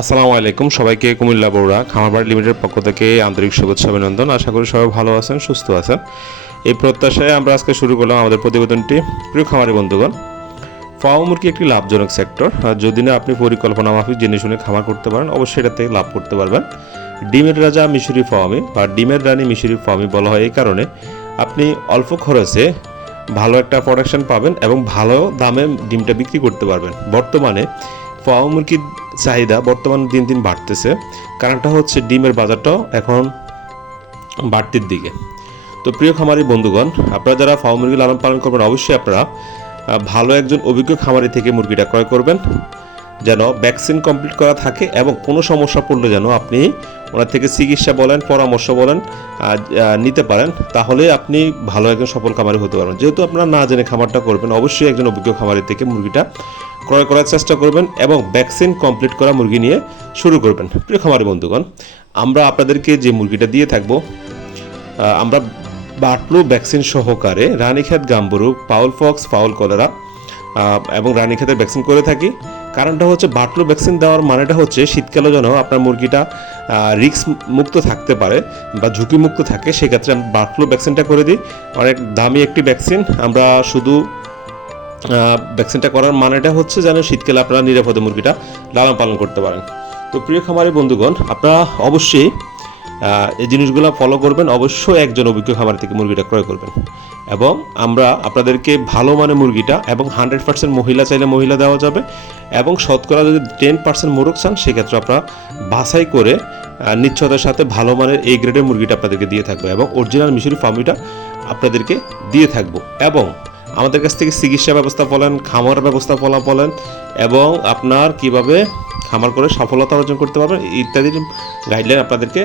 আসসালামু আলাইকুম সবাইকে, কুমিল্লা বৌড়া খামারবাড়ি লিমিটেড পক্ষ থেকে আন্তরিক শুভেচ্ছা অভিনন্দন। আশা করি সবাই ভালো আছেন, সুস্থ আছেন। এই প্রত্যাশায় আমরা আজকে শুরু করলাম আমাদের প্রতিবেদনটি। প্রিয় খামারি বন্ধুগণ, ফাও মুরগি একটি লাভজনক সেক্টর। যদি না আপনি পরিকল্পনা মাফিক জেনে শুনে খামার করতে পারেন, অবশ্যই এটা থেকে লাভ করতে পারবেন। ডিমের রাজা মিশরি ফাওয়ামি বা ডিমের রানী মিশরি ফাওয়ামি বলা হয় এই কারণে আপনি অল্প খরচে ভালো একটা প্রোডাকশন পাবেন এবং ভালো দামে ডিমটা বিক্রি করতে পারবেন। বর্তমানে ফাও মুরগির চাহিদা বর্তমান দিন দিন বাড়তেছে। কারণটা হচ্ছে ডিমের বাজারটাও এখন বাড়তির দিকে। তো প্রিয় খামারি বন্ধুগণ, আপনারা যারা ফাও মুরগি লালন পালন করবেন, অবশ্যই আপনারা ভালো একজন অভিজ্ঞ খামারি থেকে মুরগিটা ক্রয় করবেন। যেন ভ্যাকসিন কমপ্লিট করা থাকে এবং কোনো সমস্যা পড়লে যেন আপনি ওনার থেকে চিকিৎসা বলেন, পরামর্শ বলেন নিতে পারেন, তাহলে আপনি ভালো একজন সফল খামারি হতে পারবেন। যেহেতু আপনারা না জেনে খামারটা করবেন, অবশ্যই একজন অভিজ্ঞ খামারি থেকে মুরগিটা ক্রয় করার চেষ্টা করবেন এবং ভ্যাকসিন কমপ্লিট করা মুরগি নিয়ে শুরু করবেন। প্রিয় খামারি বন্ধুগণ, আমরা আপনাদেরকে যে মুরগিটা দিয়ে থাকব আমরা বার্ডফ্লু ভ্যাকসিন সহকারে Ranikhet Gumboro, fowl pox, fowl cholera এবং রানীক্ষেতের ভ্যাকসিন করে থাকি। কারণটা হচ্ছে বার্ডফ্লু ভ্যাকসিন দেওয়ার মানেটা হচ্ছে শীতকালে যেন আপনার মুরগিটা রিক্স মুক্ত থাকতে পারে বা ঝুঁকি মুক্ত থাকে সেক্ষেত্রে আমরা বার্ডফ্লু ভ্যাকসিনটা করে দিই। অনেক দামি একটি ভ্যাকসিন আমরা শুধু ভ্যাকসিনটা করার মানেটা হচ্ছে যেন শীতকালে আপনারা নিরাপদে মুরগিটা লালন পালন করতে পারেন। তো প্রিয় খামারি বন্ধুগণ, আপনারা অবশ্যই এই জিনিসগুলো ফলো করবেন, অবশ্যই একজন অভিজ্ঞ খামার থেকে মুরগিটা ক্রয় করবেন। এবং আমরা আপনাদেরকে ভালো মানে মুরগিটা এবং হান্ড্রেড পার্সেন্ট মহিলা চাইলে মহিলা দেওয়া যাবে এবং শতকরা যদি টেন পার্সেন্ট মোরগ চান, সেক্ষেত্রে আপনারা বাছাই করে নিশ্চয়তার সাথে ভালো মানের এই গ্রেডের মুরগিটা আপনাদেরকে দিয়ে থাকব এবং অরিজিনাল মিশরি ফার্মিটা আপনাদেরকে দিয়ে থাকব। এবং আমাদের কাছ থেকে চিকিৎসা ব্যবস্থা বলেন, খামার ব্যবস্থা বলা বলেন এবং আপনার কীভাবে খামার করে সফলতা অর্জন করতে পারবেন ইত্যাদি গাইডলাইন আপনাদেরকে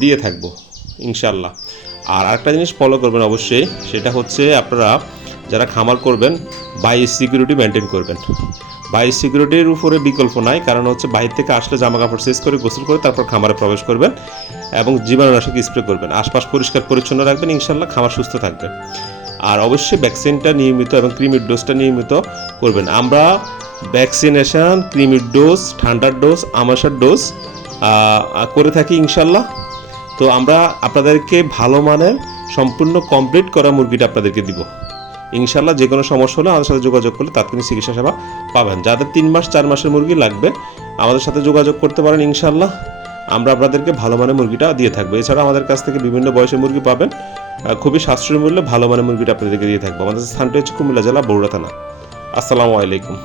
দিয়ে থাকব ইনশাল্লাহ আর আরেকটা জিনিস ফলো করবেন অবশ্যই, সেটা হচ্ছে আপনারা যারা খামার করবেন বাই সিকিউরিটি মেনটেন করবেন। বাই সিকিউরিটির উপরে বিকল্প নাই, কারণ হচ্ছে বাইরে থেকে আসলে জামা কাপড় শেষ করে, গোসল করে তারপর খামারে প্রবেশ করবেন এবং জীবাণুনাশক স্প্রে করবেন। আশপাশ পরিষ্কার, পরিচ্ছন্ন রাখবেন ইনশাল্লাহ খামার সুস্থ থাকবে। আর অবশ্যই ভ্যাকসিনটা নিয়মিত এবং ক্রিমির ডোজটা নিয়মিত করবেন। আমরা ভ্যাকসিনেশন ক্রিমির ডোজ ঠান্ডার ডোজ আমাশার ডোজ করে থাকি ইনশাল্লাহ তো আমরা আপনাদেরকে ভালো মানের, সম্পূর্ণ কমপ্লিট করা মুরগিটা আপনাদেরকে দিব। ইনশাল্লাহ যে কোনো সমস্যা হলে আমাদের সাথে যোগাযোগ করলে তাৎক্ষণিক চিকিৎসা সেবা পাবেন। যাদের তিন মাস, চার মাসের মুরগি লাগবে, আমাদের সাথে যোগাযোগ করতে পারেন ইনশাল্লাহ আমরা আপনাদেরকে ভালো মানের মুরগিটা দিয়ে থাকব। এছাড়া আমাদের কাছ থেকে বিভিন্ন বয়সের মুরগি পাবেন। খুবই সাশ্রয়ী মূল্যে ভালো মানের মুরগিটা আপনাদেরকে দিয়ে থাকব। আমাদের স্থানটা হচ্ছে কুমিল্লা জেলা, বগুড়া থানা। আসসালামু আলাইকুম।